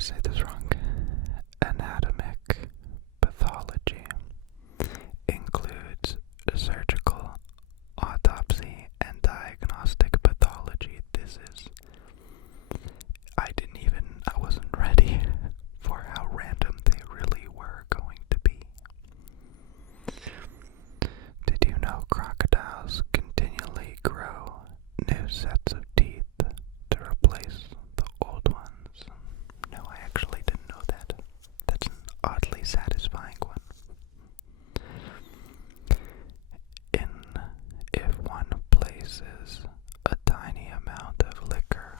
to say this wrong. Anatomic pathology includes surgical, autopsy, and diagnostic pathology. I wasn't ready for how random they really were going to be. Did you know crocodiles continually grow new sets of teeth to replace the old ones? No, I actually didn't know that. That's an oddly satisfying one. If one places a tiny amount of liquor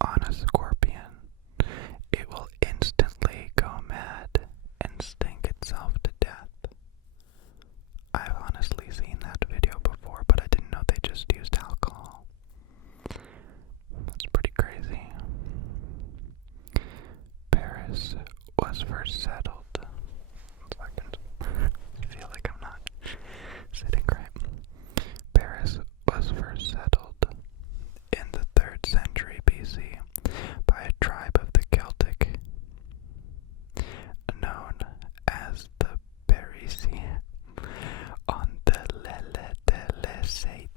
on a scorpion, it will instantly go mad and sting itself to death. I've honestly seen that video before, but I didn't know they just used alcohol. That's pretty crazy. Paris was first settled. I feel like I'm not sitting right. Paris was first settled in the 3rd century BC by a tribe of the Celtic known as the Parisiens on the Lele de la Seite.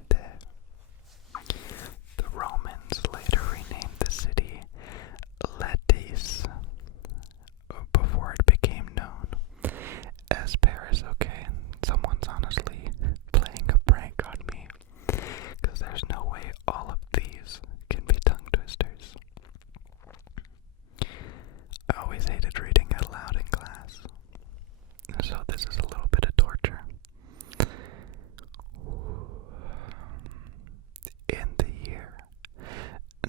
The Romans later renamed the city Letis before it became known as Paris. Okay, someone's honestly playing a prank on me, because there's no way all of these can be tongue twisters. I always hated reading out loud in class, so this is a little bit of torture. In the year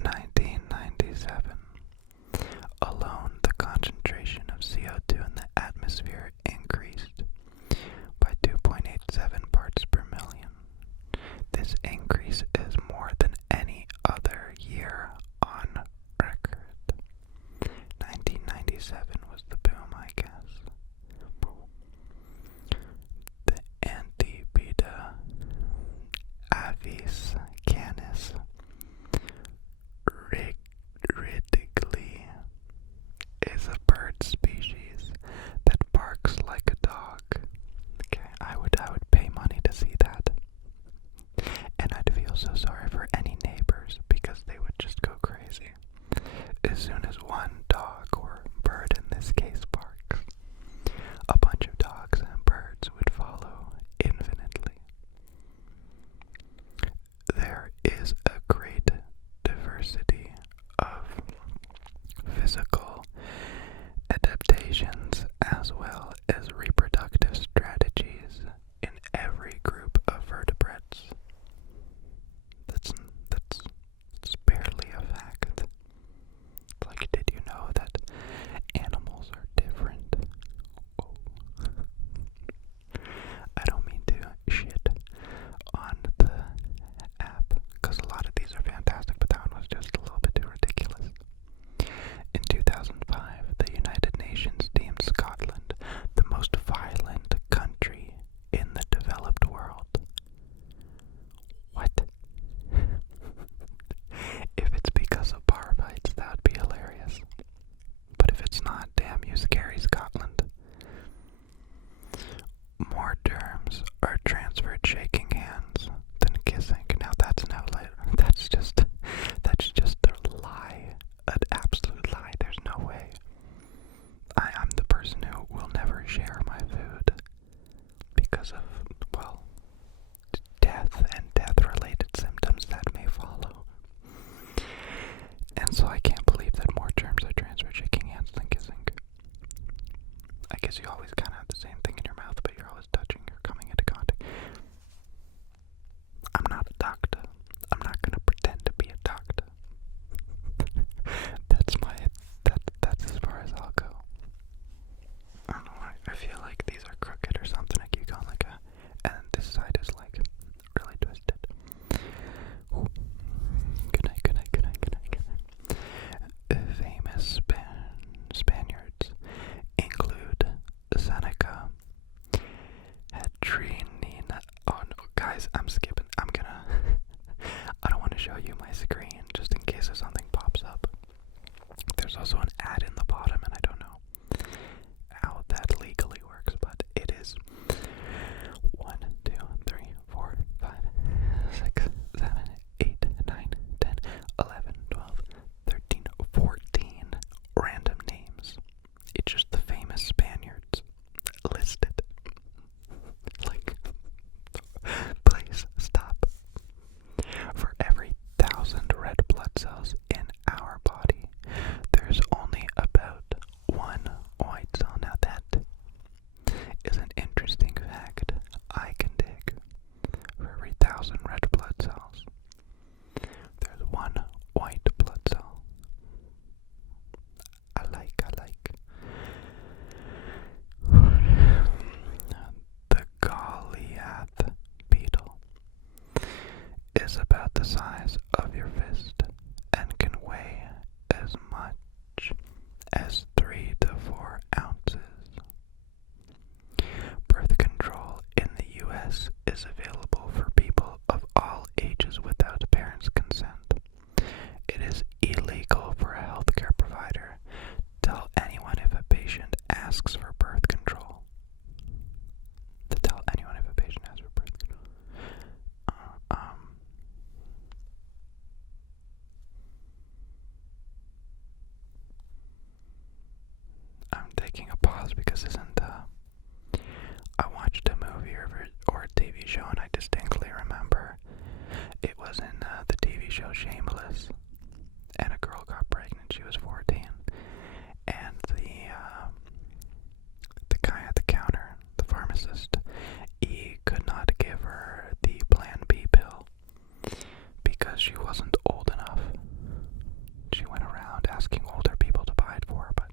1997, alone the concentration of CO2 in the atmosphere increased by 2.87 parts per million. This increase is more than any other year on record. 1997 was the boom, I guess. The Antipida avis canis ridiculi is a bird species that barks like a dog. Okay, I would pay money to see that. And I'd feel so sorry for any neighbors, because they would just go crazy as soon as one dog, or bird in this case, barks. A bunch of dogs and birds would follow infinitely. There is a great diversity of physical adaptations as well as reproductive strategies in every group of vertebrates. That's barely a fact. Like, did you know that animals are different? Oh. I don't mean to shit on the app, because a lot of these are fantastic, but that one was just a little bit too ridiculous. In 2005, the United Nations deemed Scotland the most violent country in the developed world. What? If it's because of bar fights, that would be hilarious. But if it's not, damn you, scary Scotland. More germs are transferred shaking hands than kissing. Now that's an outlet. That's just a lie. An absolute lie. There's no way. I'm the person who will never share my food because of, well, death and death-related symptoms that may follow. And so I can't believe that more germs are transferred shaking hands than kissing. I guess you always kind of have the same thing in your mouth, but you're always touching or coming into contact. I'm not a doctor. I'm not gonna pretend to be a doctor. That's as far as I'll go. I don't know why. I feel like these are crooked or something. I keep going like and this side is like really twisted. Ooh. Good night, good night, good night, good night, good night. size of your fist and can weigh as much as 3 to 4 ounces. Birth control in the U.S. is available for people of all ages without parents' consent. It is illegal for a healthcare provider to tell anyone if a patient asks for birth control. I'm taking a pause because I watched a movie or a TV show, and I distinctly remember it was in the TV show Shameless, and a girl got pregnant. She was 14, and the guy at the counter, the pharmacist, he could not give her the Plan B pill because she wasn't old enough. She went around asking older people to buy it for her, but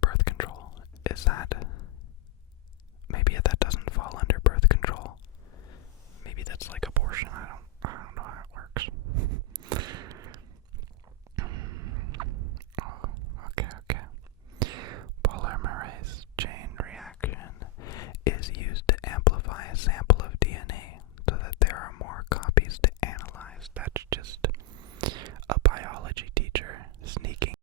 birth control, is that, maybe that doesn't fall under birth control. Maybe that's like abortion. I don't know how it works. Oh, okay. Polymerase chain reaction is used to amplify a sample of DNA so that there are more copies to analyze. That's just a biology teacher sneaking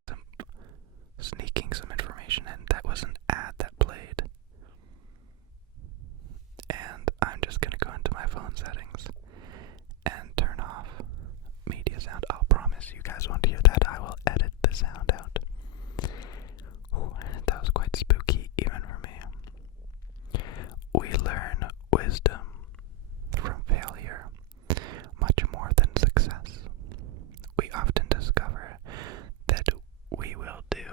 some information in. That was an ad that played. And I'm just gonna go into my phone settings and turn off media sound. I'll promise you guys won't hear that. I will edit the sound out. Ooh, that was quite spooky, even for me. We learn wisdom from failure much more than success. We often discover that we will do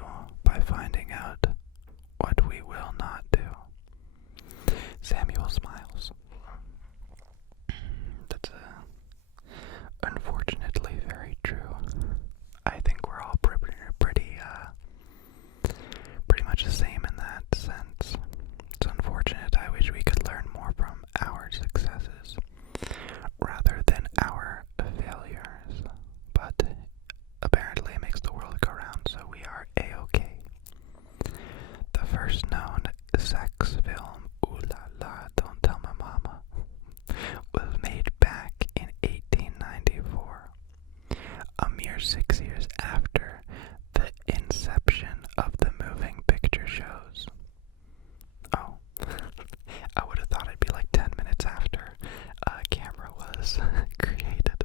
by finding out what we will not do. Samuel smiles. That's unfortunately very true. I think we're all pretty much the same in that sense. It's unfortunate. I wish we could learn more from our successes rather than our failures. But apparently it makes the world go round, so we are A-okay. The first known sex film, Ooh La La, Don't Tell My Mama, was made back in 1894, a mere 6 years after the inception of the moving picture shows. Oh, I would have thought it'd be like 10 minutes after a camera was created.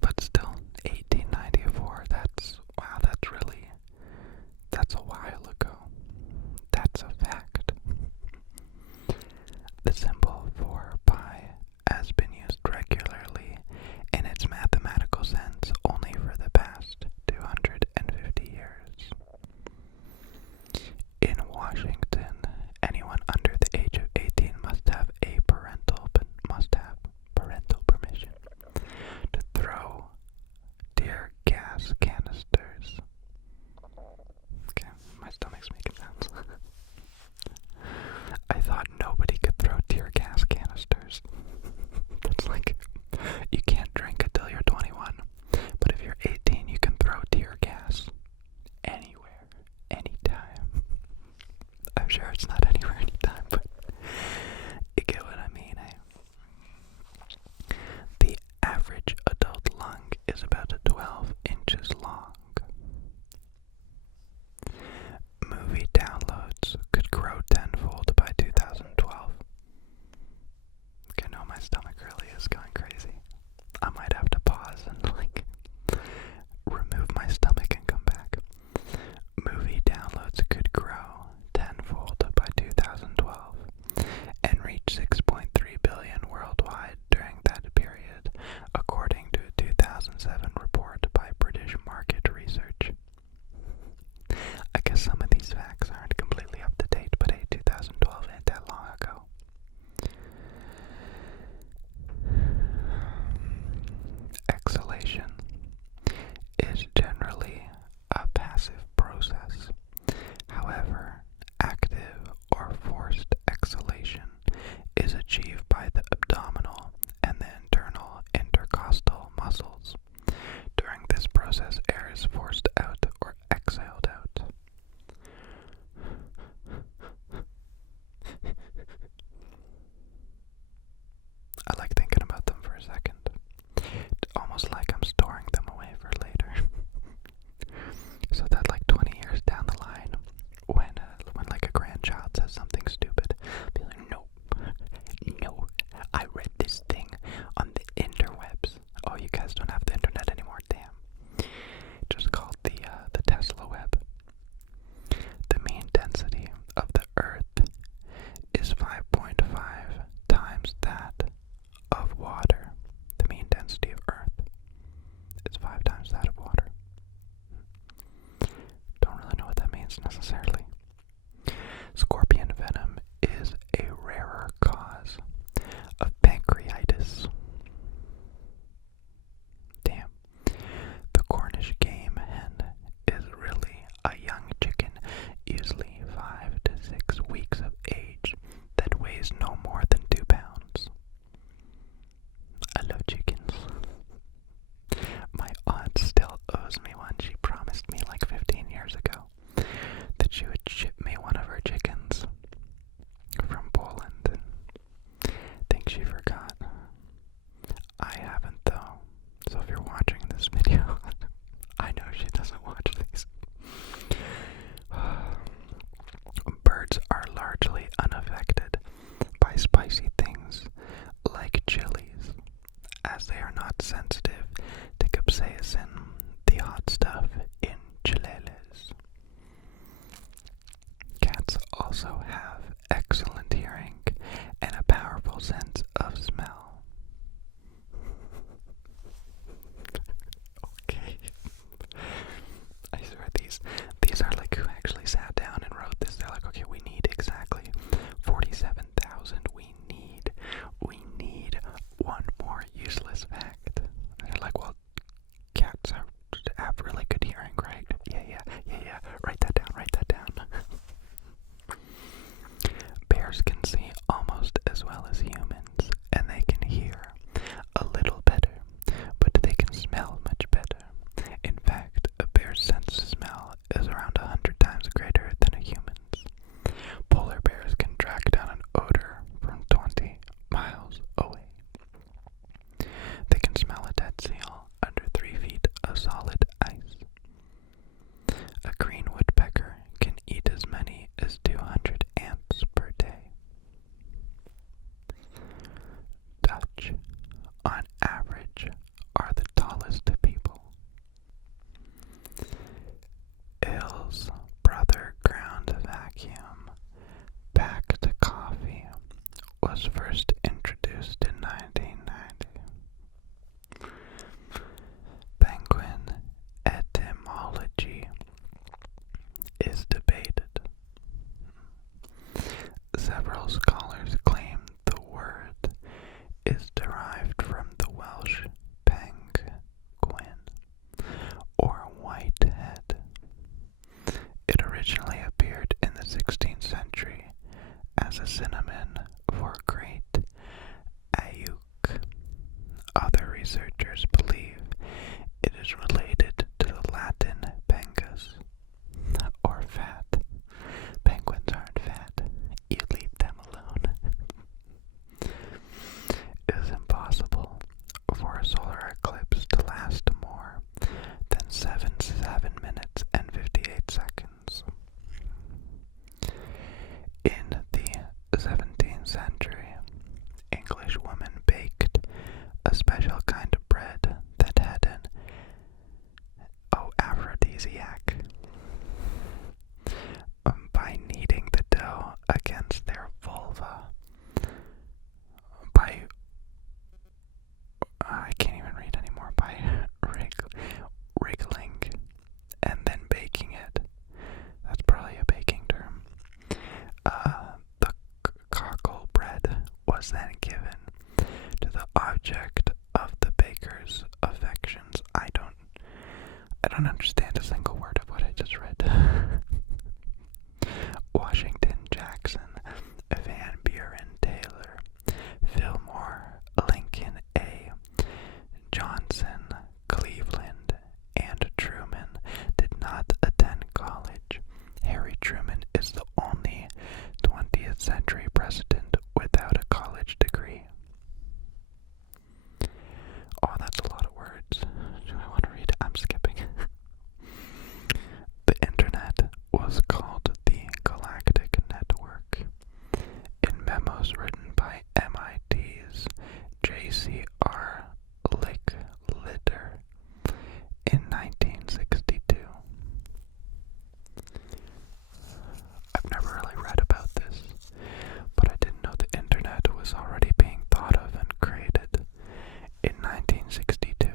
But still, 1894, that's a while ago. That's a fact. The symbol for pi has been used regularly in its mathematical sense only for the past capsaicin, the hot stuff in chileles. Cats also have excellent hearing and a powerful sense of smell. Okay. I swear these are like who actually sat down and wrote this. They're like, okay, we need exactly 47,000. We need one more useless fact. And they're like, well, cats have really good hearing, right? Yeah. Write that down. Bears can see almost as well as humans, and they can hear a little better, but they can smell much better. In fact, a bear's sense of smell is around 100 times greater than a human's. Polar bears can track down an odor from 20 miles away. They can smell a dead seal under 3 feet of solid ice. A green woodpecker can eat as many as 200 ants per day. Dutch, on average, are the tallest people. Ill's brother ground vacuum packed coffee was first introduced in 1990. Penguin etymology is debated. Several scholars claim the word is derived from the Welsh penguin, or whitehead. It originally appeared in the 16th century as a synonym for great auk. Other researchers believe it is related to the Latin pengus, or fat. Penguins aren't fat. You leave them alone. It is impossible for a solar eclipse to last more than 7 minutes and 58 seconds. In the 17th century, English women baked a special kind of bread that had an aphrodisiac by kneading the dough against their vulva. I can't even read anymore. By wriggling and then baking it. That's probably a baking term. The cockle bread was then given to the object of the baker's affections. I don't understand a single word of what I just read. Washington, Jackson, Van Buren, Taylor, Fillmore, Lincoln, A. Johnson, Cleveland, and Truman did not attend college. Harry Truman is the only 20th century president without a college degree. Oh, that's a lot of words. Do I want to read it? I'm skipping. The internet was called the Galactic Network. In memos written by MIT's J.C.R. Licklider in 1962. I've never really read about this, but I didn't know the internet was already being thought of and created in 1962.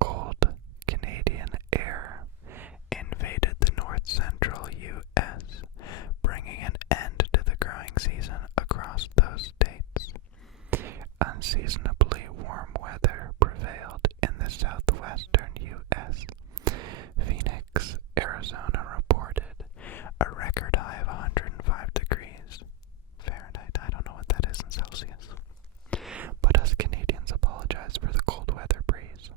Cold Canadian air invaded the north-central U.S., bringing an end to the growing season across those states. Unseasonably warm weather prevailed in the southwestern U.S. Phoenix, Arizona reported a record high of 105 degrees Fahrenheit. I don't know what that is in Celsius. But us Canadians apologize for the cold weather breeze.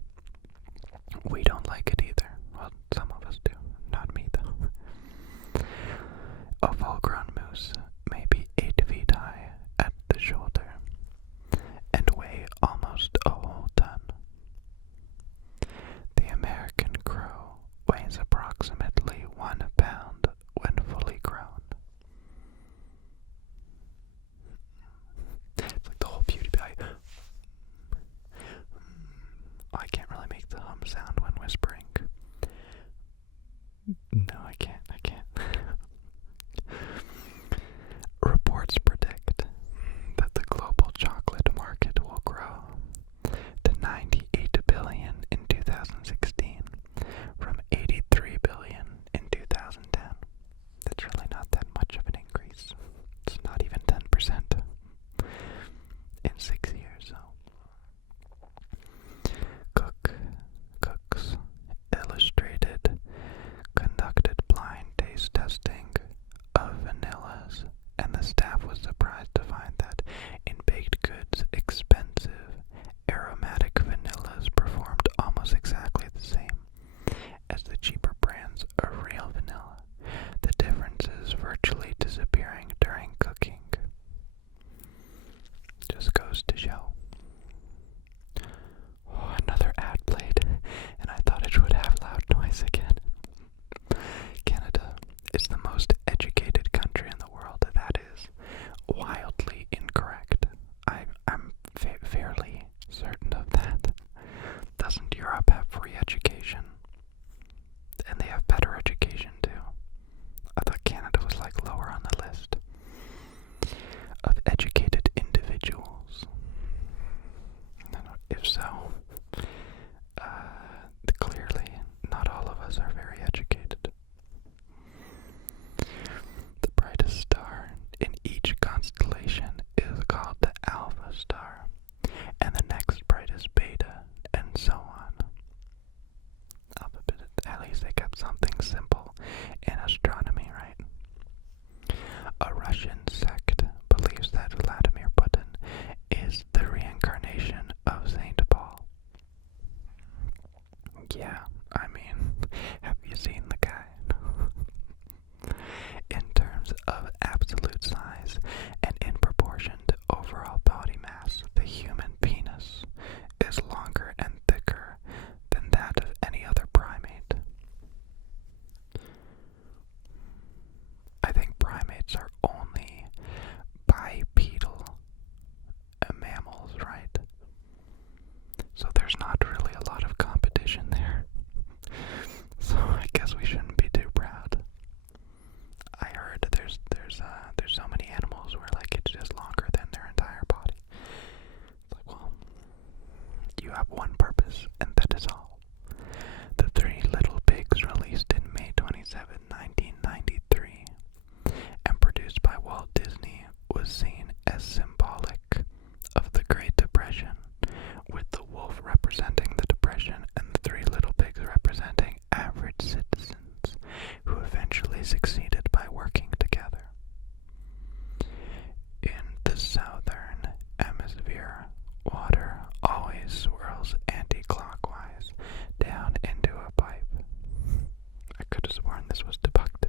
We don't like it either. Well, some of us do. Not me, though. A full-grown moose may be 8 feet high at the shoulder and weigh almost a whole ton. The American crow weighs approximately 1 free education. And they have better education too. I thought Canada was like lower on the list of educated individuals. If so, clearly not all of us are very educated. The brightest star in each constellation is called the Alpha star, and the next brightest Beta, and so on. At least they kept something simple in astronomy, right? A Russian sect believes that Vladimir Putin is the reincarnation of Saint Paul. Yeah, I mean, have you seen the guy? In terms of absolute size and in proportion to overall body mass, the human penis is longer and thicker than that of any other primate. I think primates are only bipedal mammals, right? So there's not really a lot of competition there. So I guess we shouldn't be too proud. I heard there's so many animals where like it's just longer than their entire body. It's like, well, you have one purpose, and that is all. The Three Little Pigs, released in May 27, 1993, and produced by Walt Disney, was seen as symbolic of the Great Depression, with the wolf representing the Depression and the three little pigs representing average citizens who eventually succeeded by working together. In the southern hemisphere, water always swirls anti-clockwise down into a pipe. I could have sworn this was debunked.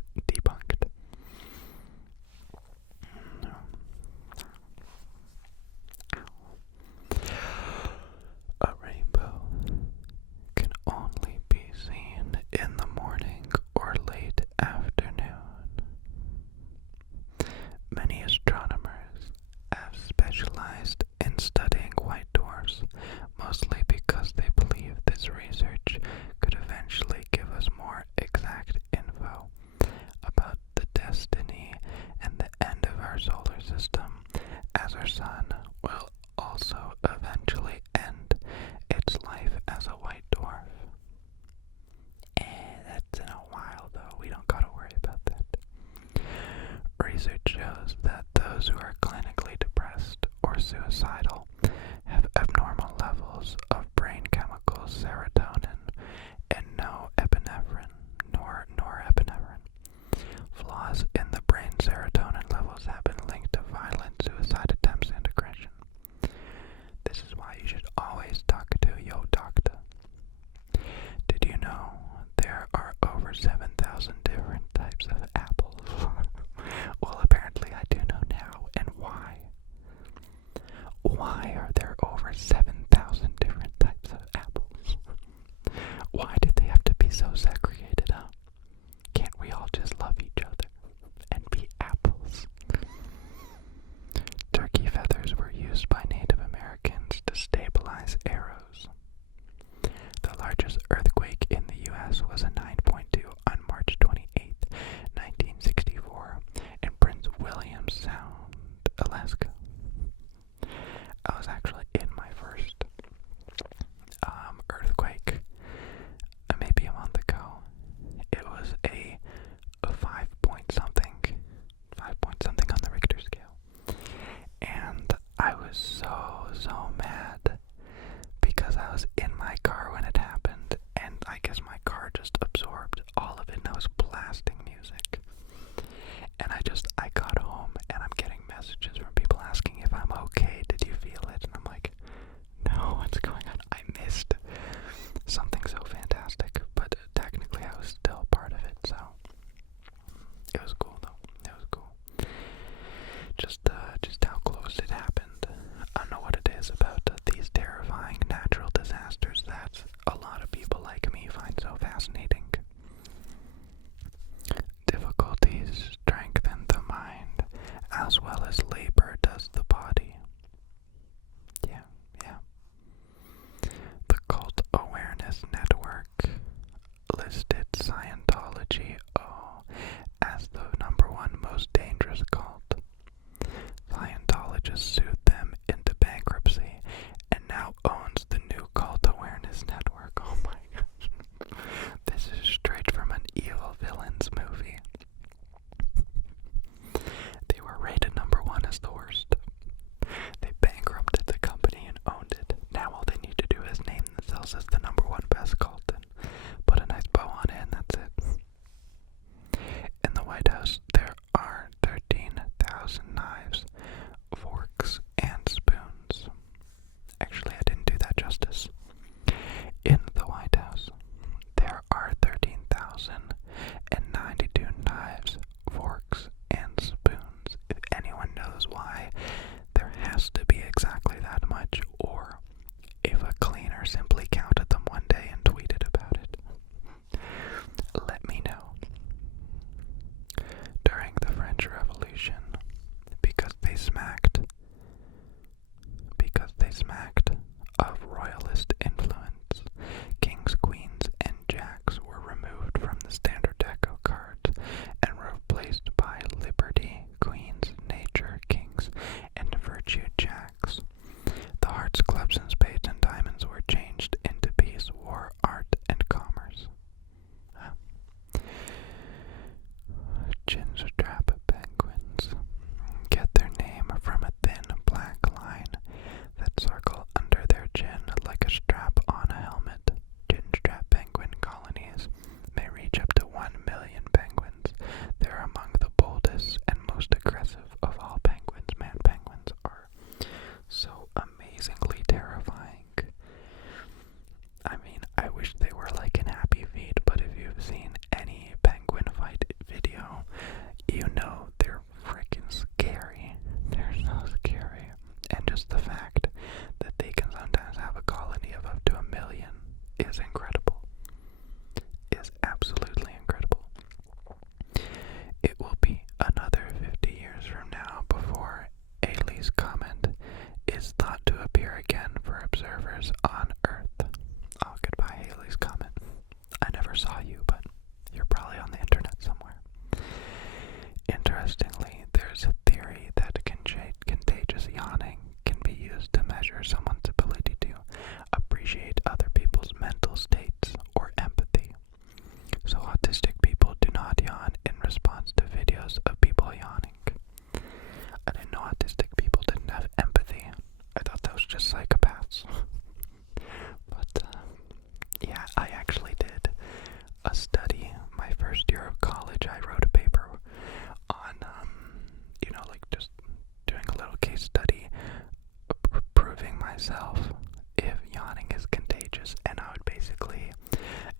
A rainbow can only be seen in the morning or late afternoon. Many astronomers have specialized in studying white dwarfs, mostly because they believe this research could eventually give us more exact info about the destiny and the end of our solar system, as our sun will also eventually end its life as a white dwarf. That's in a while though, we don't gotta worry about that. Research shows that those who are clinically depressed or suicidal have abnormal levels of brain chemicals serotonin and no epinephrine, nor norepinephrine. Flaws in the brain serotonin levels have been linked to violent suicide attempts and aggression. This is why you should always talk to your doctor. Did you know there are over 7,000 different types of apples? Well, apparently I do know now. And why? Why are there over 7,000 different types of apples? Why did they have to be so segregated, huh? Can't we all just love each other and be apples? Turkey feathers were used by Native Americans to stabilize arrows. The largest earthquake in the U.S. was a 9.2 on March 28, 1964, in Prince William Sound, Alaska. I was actually in my first earthquake Skittles is the #1 best Colton. Put a nice bow on it and that's it. In the White House, there are 13,000 knives, forks, and spoons. Actually, I didn't do that justice. In the White House, there are 13,092 knives, forks, and spoons. If anyone knows why, there has to be exactly that much, or if a cleaner simply counted them one day and tweeted about it. Let me know. During the French Revolution, because they smacked of royalist influence, kings, queens, and jacks were removed from the standard deck of cards and were replaced by liberty, queens, nature, kings, and virtue jacks. The hearts, clubs, and spades and diamonds were changed into peace, war, art, and commerce. Chinstrap penguins get their name from a thin black line that circle under their chin like a strap on a helmet. Chinstrap penguin colonies may reach up to 1 million penguins. They're among the boldest and most aggressive of all penguins. Man, penguins are so amazingly terrifying. I mean, I wish they were like an Happy Feet, but if you've seen any penguin fight video, you know they're freaking scary. They're so scary. And just the fact that they can sometimes have a colony of up to 1 million is incredible. Is absolutely incredible. It will be another 50 years from now before Halley's Comet is thought to appear again for observers on Earth. Oh, goodbye, Halley's Comet. I never saw you, but you're probably on the internet somewhere. Interestingly, there's a theory that contagious yawning can be used to measure someone's ability to appreciate other people's mental states or empathy. So autistic people do not yawn in response to videos of people yawning. I didn't know autistic people didn't have empathy. I thought that was just psychopaths. But, yeah, I actually did a study. My first year of college, I wrote a paper on, like just doing a little case study, proving myself if yawning is contagious, and I would basically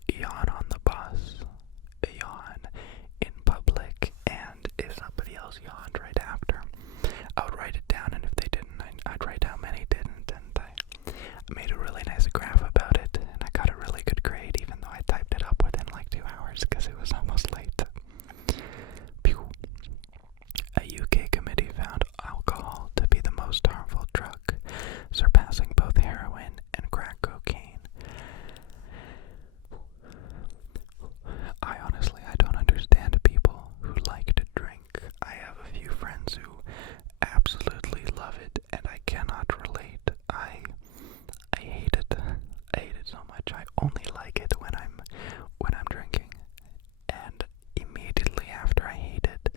yawn on the bus, yawn in public, and if somebody else yawned right after, I would write it down, and if they didn't, I'd write how many didn't, and I made a really nice graph about it, and I got a really good grade, even though I typed it up within like 2 hours, because it was almost late. Pew. A UK committee found alcohol to be the most harmful drug, surpassing both heroin and crack cocaine. I don't understand people who like to drink. I have a few friends who absolutely love it, and I cannot relate. I hate it. I hate it so much. I only like it when I'm drinking. And immediately after I hate it,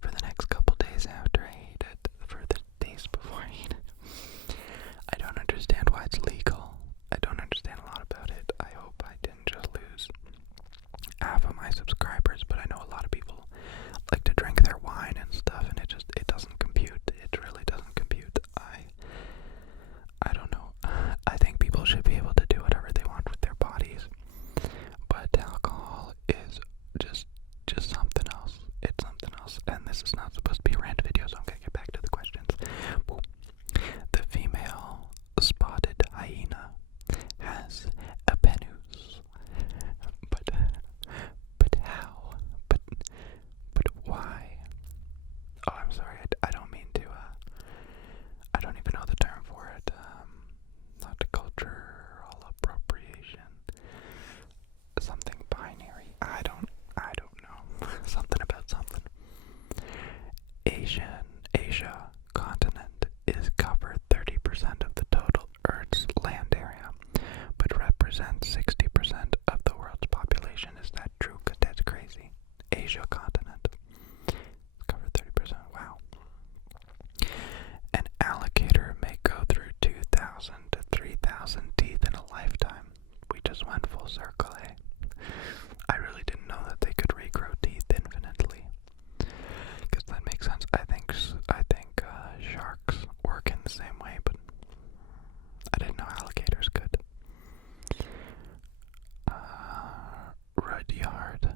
for the next couple days after I hate it, for the days before I hate it. I don't understand why it's legal. I don't understand a lot about it. I hope I didn't just lose half of my subscribers, but I know a lot of people like to drink their wine and stuff, and it doesn't compute. It really doesn't compute. I don't know. I think people should be able to do whatever they want with their bodies, but alcohol is just something else. It's something else, and this is not supposed to be a rant video, so I'm gonna get back to the questions. The female spotted hyena has a penus, but how? But why? Oh, I'm sorry. I don't mean to. I don't even know the term for it. Not cultural appropriation. Something binary. I don't know. Something about something. Asia continent is covered 30% of the total Earth's land area, but represents 60% of the world's population. Is that true? 'Cause that's crazy. Asia continent covered 30%. Wow. An alligator may go through 2,000 to 3,000 teeth in a lifetime. circle, eh? I really didn't know that they could regrow teeth infinitely. Because that makes sense. I think sharks work in the same way, but I didn't know alligators could. Rudyard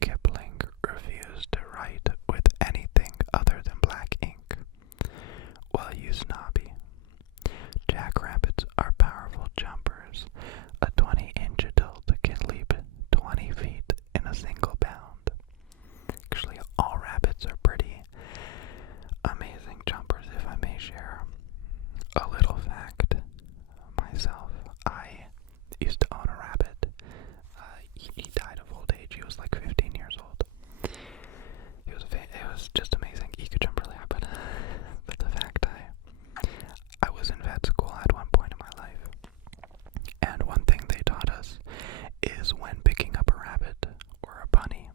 Kipling refused to write with anything other than black ink. Well, you snobby. Jackrabbits are powerful jumpers. A 20-inch adult can leap 20 feet in a single bound. Actually, all rabbits are pretty amazing jumpers, if I may share a little fact. Myself, I used to own a rabbit. He died of old age. He was like 15 years old. It was just amazing. He could jump really high, but the fact I was in vet school at one point in my life, and one thing they taught us is when picking up a rabbit or a bunny,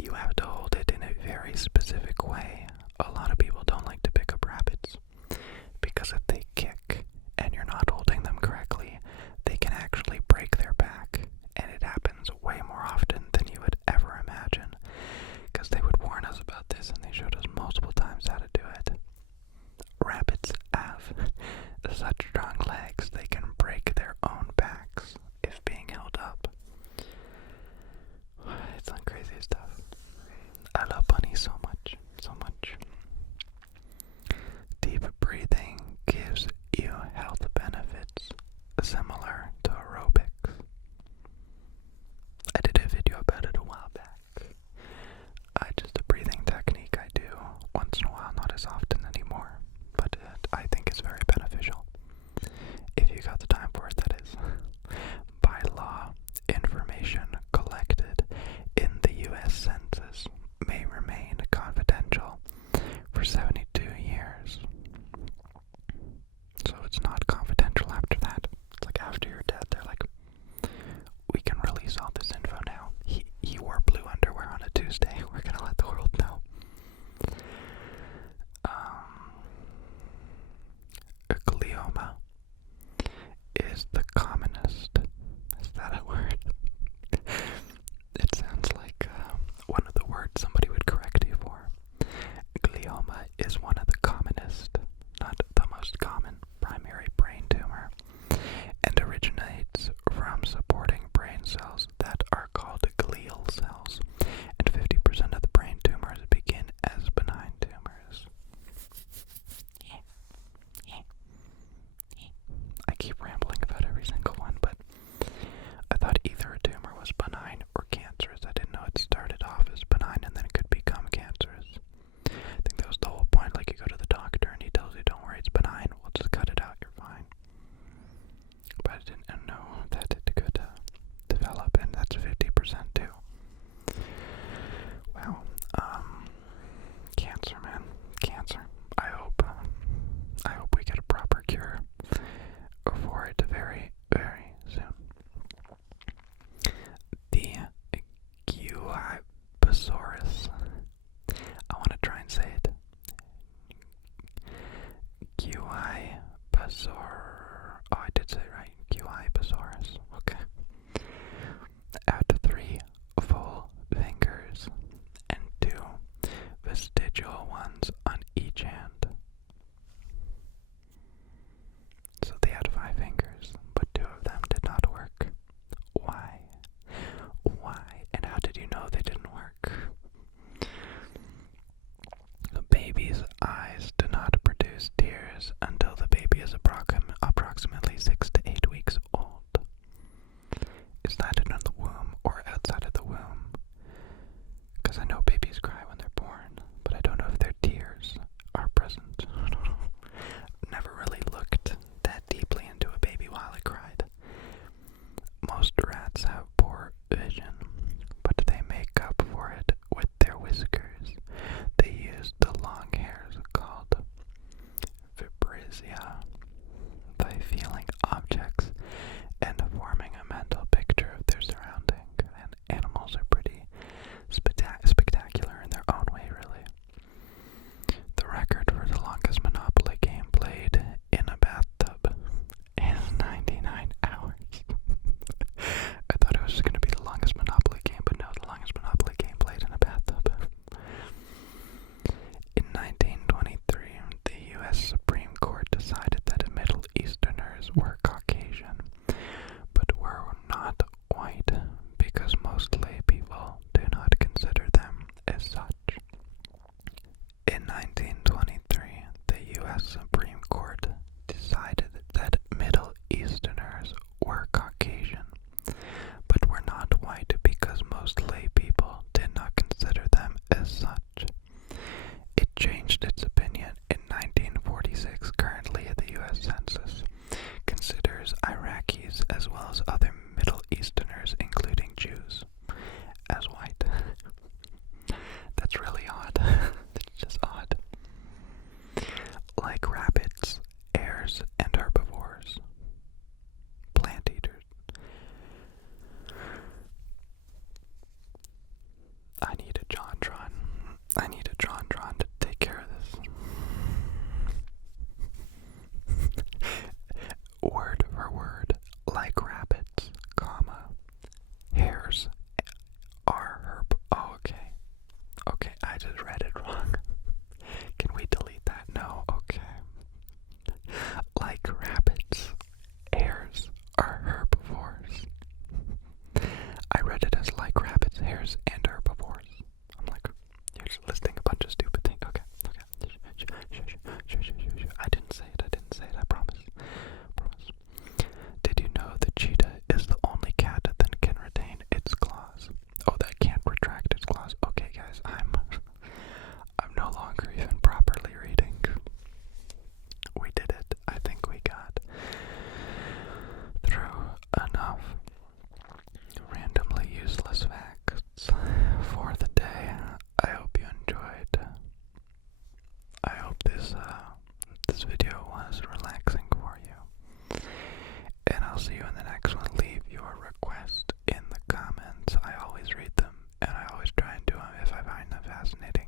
you have to hold it in a very specific way. A lot of people don't like to pick up rabbits because if they kick and you're not holding them correctly, they can actually break their back, and it happens way more often than you would ever imagine, because they would warn us about this and they showed us multiple times how to do it. Rabbits have such strong legs they can break their own backs if being held up. It's some crazy stuff. I love bunnies so much, so much. Deep breathing gives you health benefits similar to aerobics. I did a video about it a while back. Just a breathing technique I do once in a while, not as often anymore, but I think it's very beneficial. If you got the time for it, that is. By law, information collected in the U.S. Census may remain confidential for 72 years. So it's not confidential after that. It's like after you're dead, they're like, we can release all this info now. He wore blue underwear on a Tuesday. We're gonna let the world know. Glioma is the commonest. Is that a word? It sounds like one of the words somebody would correct you for. Glioma is one of the commonest, not the most common, primary brain tumor, and originates from supporting brain cells that are called glial cells, and 50% of the brain tumors begin as benign tumors. I keep rambling about every single one, but I thought either a tumor was benign or cancerous. I didn't know it started off as benign and then it could become cancerous. I think that was the whole point. Like, you go to the doctor and he tells you, don't worry, it's benign, we'll just cut it out, you're fine. But I didn't know that it could develop, and that's 50% too. Wow. Cancer, man. Cancer. I hope we get a proper cure for it very, very soon. The Guibasaurus. I want to try and say it. Guibasaur. Oh, I did say it right. Guibasaurus. Okay. Had 3 full fingers and 2 vestigial ones on each hand. So they had 5 fingers, but 2 of them did not work. Why? Why? And how did you know they didn't work? The baby's eyes do not produce tears until the baby is approximately 6 to 8 weeks old. Is that in the womb or outside of the womb? Because I know babies cry when they're born, but I don't know if their tears are present. I don't know. Never really looked that deeply into a baby while it cried. Most rats have poor vision, but they make up for it with their whiskers. They use the long hairs called vibrissia by feeling objects and forming a mental picture of their surrounding. And animals are pretty spectacular in their own way, really. The record for the longest Monopoly game played in a bathtub is 99 hours. Chinese, as well as other Middle Easterners, including Jews, as white. That's really odd. It's just odd. Like rabbits, hares, and herbivores. Plant eaters. I need a JonTron. I need a JonTron to take care of this. Word for word, like rabbits, comma, hares are oh, okay. Okay, I just read it wrong. Can we delete that? No, okay. Like rabbits, hares are herbivores. I read it as like rabbits, hares, and herbivores. I'm like, you're just listing a bunch of stupid things. Okay. I didn't say it, I promise. Did you know the cheetah is the only cat that can retain its claws? Oh, that can't retract its claws. Okay, guys, I'm no longer even properly reading. We did it. I think we got through enough randomly useless facts for the day. I hope you enjoyed. I hope this video was relaxing for you. And I'll see you in the next one. Leave your request in the comments. I always read them, and I always try and do them if I find them fascinating.